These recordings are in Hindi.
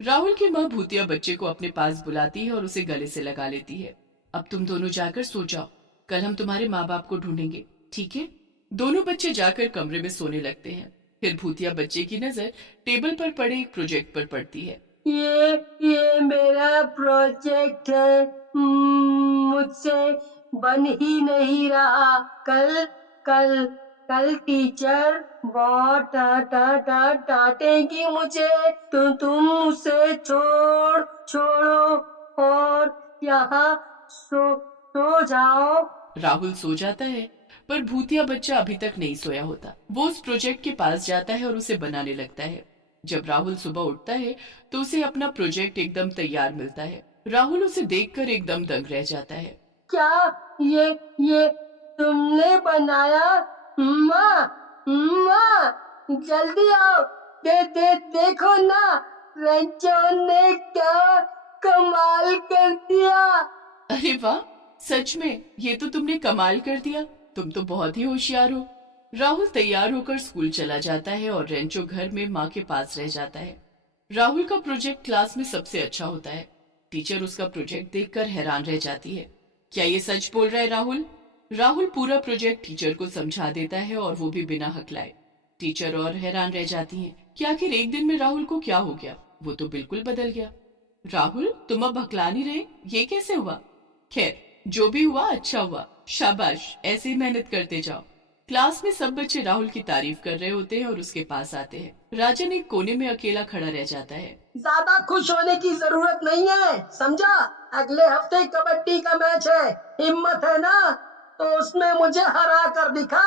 राहुल की माँ भूतिया बच्चे को अपने पास बुलाती है और उसे गले से लगा लेती है। अब तुम दोनों जाकर सो जाओ, कल हम तुम्हारे माँ बाप को ढूंढेंगे, ठीक है? दोनों बच्चे जाकर कमरे में सोने लगते हैं। फिर भूतिया बच्चे की नजर टेबल पर पड़े एक प्रोजेक्ट पर पड़ती है। ये मेरा प्रोजेक्ट है। मुझसे बन ही नहीं रहा। कल कल कल टीचर बहुत डांटेगी मुझे। तुम उसे छोड़ो और यहाँ सो जाओ। राहुल सो जाता है, पर भूतिया बच्चा अभी तक नहीं सोया होता। वो उस प्रोजेक्ट के पास जाता है और उसे बनाने लगता है। जब राहुल सुबह उठता है तो उसे अपना प्रोजेक्ट एकदम तैयार मिलता है। राहुल उसे देखकर एकदम दंग रह जाता है। क्या ये तुमने बनाया? माँ माँ जल्दी आओ। देखो ना, रंजो ने क्या कमाल कर दिया। अरे वाह, सच में ये तो तुमने कमाल कर दिया। तुम तो बहुत ही होशियार हो। राहुल तैयार होकर स्कूल चला जाता है और रेंचो घर में माँ के पास रह जाता है। राहुल का प्रोजेक्ट क्लास में सबसे अच्छा होता है। टीचर उसका प्रोजेक्ट देखकर हैरान रह जाती है। क्या ये सच बोल रहा है राहुल? राहुल पूरा प्रोजेक्ट टीचर को समझा देता है और वो भी बिना हकलाए। टीचर और हैरान रह जाती हैं कि आखिर एक दिन में राहुल को क्या हो गया। वो तो बिल्कुल बदल गया। राहुल, तुम अब हकला नहीं रहे, ये कैसे हुआ? खैर, जो भी हुआ अच्छा हुआ। शाबाश, ऐसे ही मेहनत करते जाओ। क्लास में सब बच्चे राहुल की तारीफ कर रहे होते हैं और उसके पास आते हैं। राजन एक कोने में अकेला खड़ा रह जाता है। ज्यादा खुश होने की जरूरत नहीं है, समझा? अगले हफ्ते कबड्डी का मैच है। हिम्मत है ना तो उसमें मुझे हरा कर दिखा।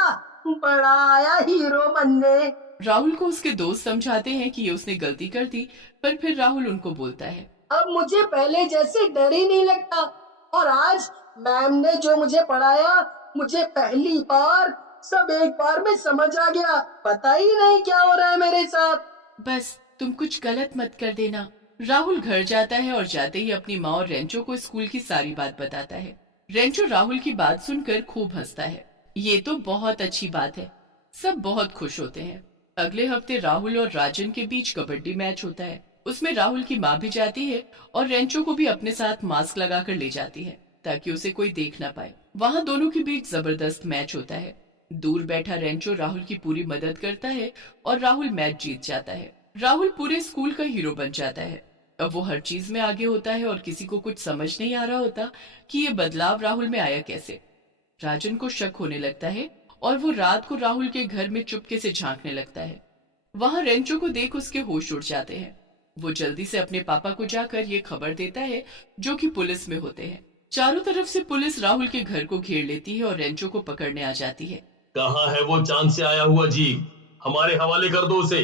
बड़ा आया हीरो बनने। राहुल को उसके दोस्त समझाते हैं कि ये उसने गलती कर दी, पर फिर राहुल उनको बोलता है। अब मुझे पहले जैसे डर ही नहीं लगता। और आज मैम ने जो मुझे पढ़ाया, मुझे पहली बार सब एक बार में समझ आ गया। पता ही नहीं क्या हो रहा है मेरे साथ। बस तुम कुछ गलत मत कर देना। राहुल घर जाता है और जाते ही अपनी माँ और रेंचो को स्कूल की सारी बात बताता है। रेंचो राहुल की बात सुनकर खूब हंसता है। ये तो बहुत अच्छी बात है। सब बहुत खुश होते हैं। अगले हफ्ते राहुल और राजन के बीच कबड्डी मैच होता है। उसमें राहुल की माँ भी जाती है और रेंचो को भी अपने साथ मास्क लगाकर ले जाती है ताकि उसे कोई देख ना पाए। वहाँ दोनों के बीच जबरदस्त मैच होता है। दूर बैठा रेंचो राहुल की पूरी मदद करता है और राहुल मैच जीत जाता है। राहुल पूरे स्कूल का हीरो बन जाता है। अब वो हर चीज में आगे होता है और किसी को कुछ समझ नहीं आ रहा होता कि ये बदलाव राहुल में आया कैसे। राजन को शक होने लगता है और वो रात को राहुल के घर में चुपके से झांकने लगता है। वहां रेंचो को देख उसके होश उड़ जाते हैं। वो जल्दी से अपने पापा को जाकर ये खबर देता है, जो कि पुलिस में होते हैं। चारों तरफ से पुलिस राहुल के घर को घेर लेती है और रेंचो को पकड़ने आ जाती है। कहाँ है वो चांद से आया हुआ जीव? हमारे हवाले कर दो उसे।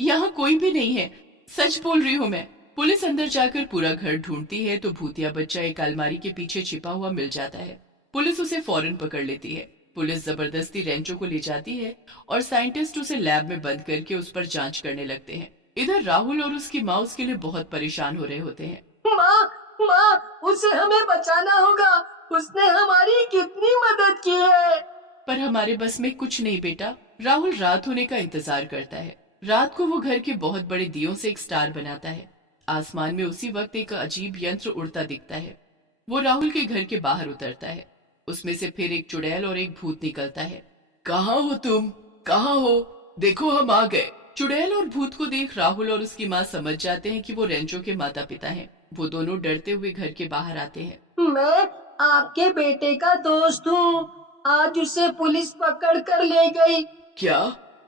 यहाँ कोई भी नहीं है, सच बोल रही हूँ मैं। पुलिस अंदर जाकर पूरा घर ढूंढती है तो भूतिया बच्चा एक अलमारी के पीछे छिपा हुआ मिल जाता है। पुलिस उसे फौरन पकड़ लेती है। पुलिस जबरदस्ती रेंचो को ले जाती है और साइंटिस्ट उसे लैब में बंद करके उस पर जांच करने लगते हैं। इधर राहुल और उसकी माँ उसके लिए बहुत परेशान हो रहे होते हैं। माँ माँ उसे हमें बचाना होगा। उसने हमारी कितनी मदद की है। पर हमारे बस में कुछ नहीं बेटा। राहुल रात होने का इंतजार करता है। रात को वो घर के बहुत बड़े दियों से एक स्टार बनाता है। आसमान में उसी वक्त एक अजीब यंत्र उड़ता दिखता है। वो राहुल के घर के बाहर उतरता है। उसमें से फिर एक चुड़ैल और एक भूत निकलता है। कहाँ हो तुम? कहाँ हो? देखो हम आ गए। चुड़ैल और भूत को देख राहुल और उसकी माँ समझ जाते हैं कि वो रेंचो के माता पिता हैं। वो दोनों डरते हुए घर के बाहर आते हैं। मैं आपके बेटे का दोस्त हूँ। आज उसे पुलिस पकड़ कर ले गई। क्या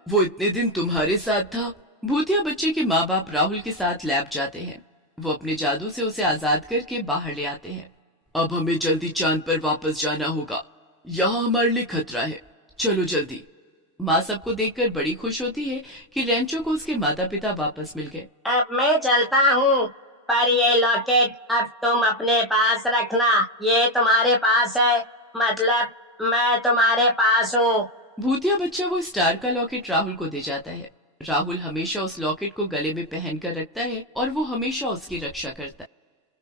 वो इतने दिन तुम्हारे साथ था? भूतिया बच्चे के माँ बाप राहुल के साथ लैब जाते हैं। वो अपने जादू से उसे आजाद करके बाहर ले आते हैं। अब हमें जल्दी चांद पर वापस जाना होगा। यहाँ हमारे लिए खतरा है। चलो जल्दी। माँ सबको देखकर बड़ी खुश होती है कि रेंचो को उसके माता पिता वापस मिल गए। अब मैं चलता हूँ, पर ये लॉकेट अब तुम अपने पास रखना। ये तुम्हारे पास है, मतलब मैं तुम्हारे पास हूँ। भूतिया बच्चा वो स्टार का लॉकेट राहुल को दे जाता है। राहुल हमेशा उस लॉकेट को गले में पहन कर रखता है और वो हमेशा उसकी रक्षा करता है।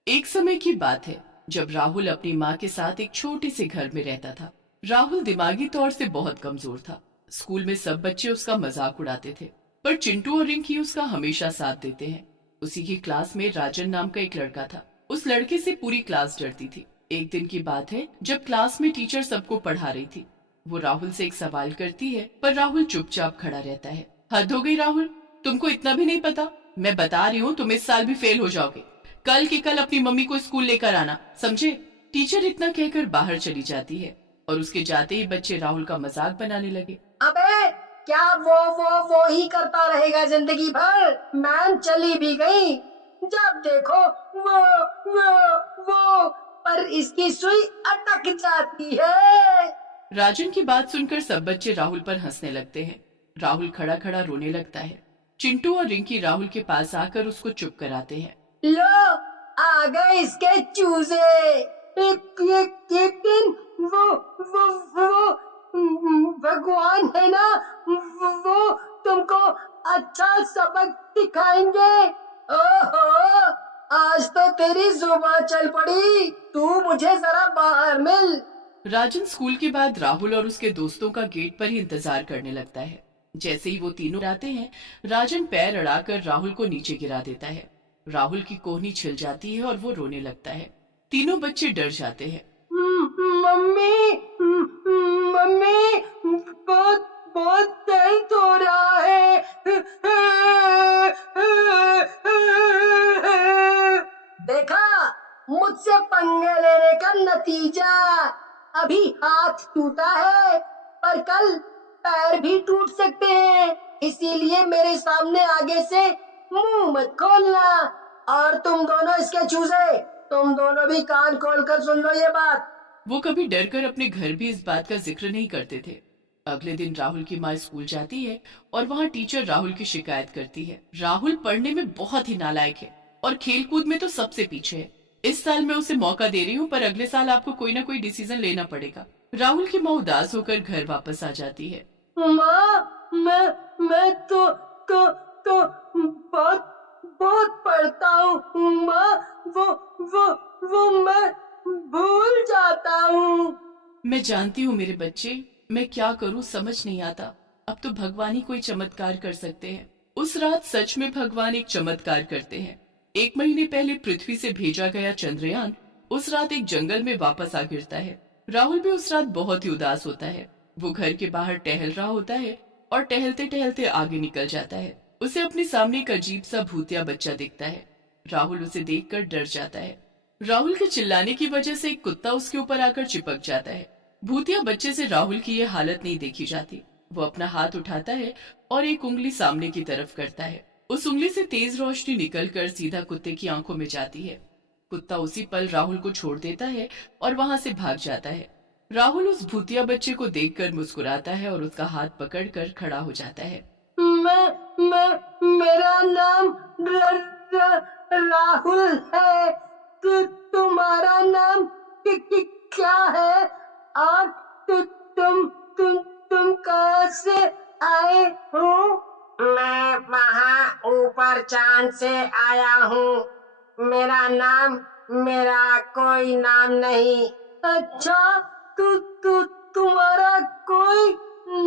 एक समय की बात है जब राहुल अपनी माँ के साथ एक छोटे से घर में रहता था। राहुल दिमागी तौर से बहुत कमजोर था। स्कूल में सब बच्चे उसका मजाक उड़ाते थे, पर चिंटू और रिंकी उसका हमेशा साथ देते हैं। उसी की क्लास में राजन नाम का एक लड़का था। उस लड़के से पूरी क्लास डरती थी। एक दिन की बात है, जब क्लास में टीचर सबको पढ़ा रही थी। वो राहुल से एक सवाल करती है, पर राहुल चुपचाप खड़ा रहता है। हद हो गई राहुल, तुमको इतना भी नहीं पता? मैं बता रही हूँ, तुम इस साल भी फेल हो जाओगे। कल के कल अपनी मम्मी को स्कूल लेकर आना, समझे? टीचर इतना कहकर बाहर चली जाती है और उसके जाते ही बच्चे राहुल का मजाक बनाने लगे। अबे क्या वो ही करता रहेगा जिंदगी भर? मैम चली भी गई, जब देखो वो पर इसकी सुई अटक जाती है। राजन की बात सुनकर सब बच्चे राहुल पर हंसने लगते हैं। राहुल खड़ा खड़ा रोने लगता है। चिंटू और रिंकी राहुल के पास आकर उसको चुप कराते हैं। लो आ गए इसके चूजे। लेकिन वो भगवान है ना, वो तुमको अच्छा सबक सिखाएंगे। ओहो, आज तो तेरी जुबान चल पड़ी। तू मुझे जरा बाहर मिल। राजन स्कूल के बाद राहुल और उसके दोस्तों का गेट पर ही इंतजार करने लगता है। जैसे ही वो तीनों आते हैं, राजन पैर अड़ाकर राहुल को नीचे गिरा देता है। राहुल की कोहनी छिल जाती है और वो रोने लगता है। तीनों बच्चे डर जाते हैं। मम्मी मम्मी, बहुत बहुत दर्द हो रहा है। देखा, मुझसे पंगे लेने का नतीजा। अभी हाथ टूटा है, पर कल पैर भी टूट सकते हैं। इसीलिए मेरे सामने आगे से मुंह मत खोलना। और तुम दोनों इसके चूजे, तुम दोनों भी कान खोलकर सुन लो ये बात। वो कभी डरकर अपने घर भी इस बात का जिक्र नहीं करते थे। अगले दिन राहुल की माँ स्कूल जाती है और वहाँ टीचर राहुल की शिकायत करती है। राहुल पढ़ने में बहुत ही नालायक है और खेलकूद में तो सबसे पीछे है। इस साल मैं उसे मौका दे रही हूँ, पर अगले साल आपको कोई ना कोई डिसीजन लेना पड़ेगा। राहुल की माँ उदास होकर घर वापस आ जाती है। माँ, मैं तो बहुत बहुत पढ़ता हूँ माँ। वो मैं भूल जाता हूँ। मैं जानती हूँ मेरे बच्चे, मैं क्या करूँ समझ नहीं आता। अब तो भगवान ही कोई चमत्कार कर सकते हैं। उस रात सच में भगवान एक चमत्कार करते हैं। 1 महीने पहले पृथ्वी से भेजा गया चंद्रयान उस रात एक जंगल में वापस आ गिरता है। राहुल भी उस रात बहुत ही उदास होता है। वो घर के बाहर टहल रहा होता है और टहलते टहलते आगे निकल जाता है। उसे अपने सामने एक अजीब सा भूतिया बच्चा दिखता है। राहुल उसे देखकर डर जाता है। राहुल के चिल्लाने की वजह से एक कुत्ता उसके ऊपर आकर चिपक जाता है। भूतिया बच्चे से राहुल की यह हालत नहीं देखी जाती। वो अपना हाथ उठाता है और एक उंगली सामने की तरफ करता है। उस उंगली से तेज रोशनी निकलकर सीधा कुत्ते की आंखों में जाती है। कुत्ता उसी पल राहुल को छोड़ देता है और वहां से भाग जाता है। राहुल उस भूतिया बच्चे को देखकर मुस्कुराता है और उसका हाथ पकड़कर खड़ा हो जाता है। मेरा नाम राहुल है। तुम्हारा नाम क्या है? और तुम कहाँ से आए हो? मैं वहाँ ऊपर चांद से आया हूँ। मेरा कोई नाम नहीं। अच्छा, तुम्हारा कोई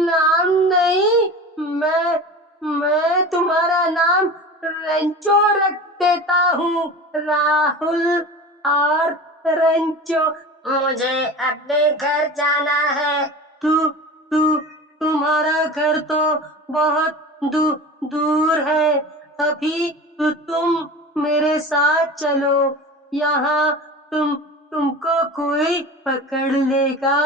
नाम नहीं? मैं तुम्हारा नाम रेंचो रख देता हूँ। राहुल और रेंचो। मुझे अपने घर जाना है। तुम्हारा घर तो बहुत दूर है। अभी तुम मेरे साथ चलो। यहाँ तुमको कोई पकड़ लेगा।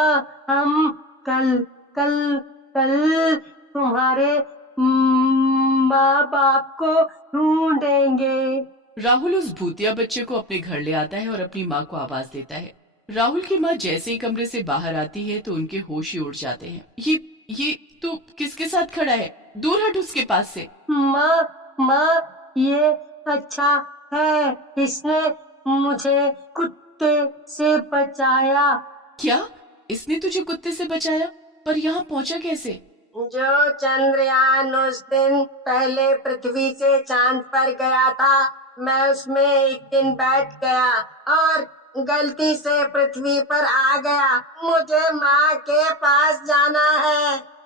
हम कल कल कल तुम्हारे माँ बाप को ढूंढेंगे। राहुल उस भूतिया बच्चे को अपने घर ले आता है और अपनी माँ को आवाज देता है। राहुल की माँ जैसे ही कमरे से बाहर आती है तो उनके होश ही उड़ जाते हैं। ये तो किसके साथ खड़ा है? दूर हट उसके पास से। माँ, ये अच्छा है। इसने मुझे कुत्ते से बचाया। क्या? इसने तुझे कुत्ते से बचाया? पर यहाँ पहुँचा कैसे? जो चंद्रयान उस दिन पहले पृथ्वी से चांद पर गया था, मैं उसमें एक दिन बैठ गया और गलती से पृथ्वी पर आ गया। मुझे माँ के पास जाना है।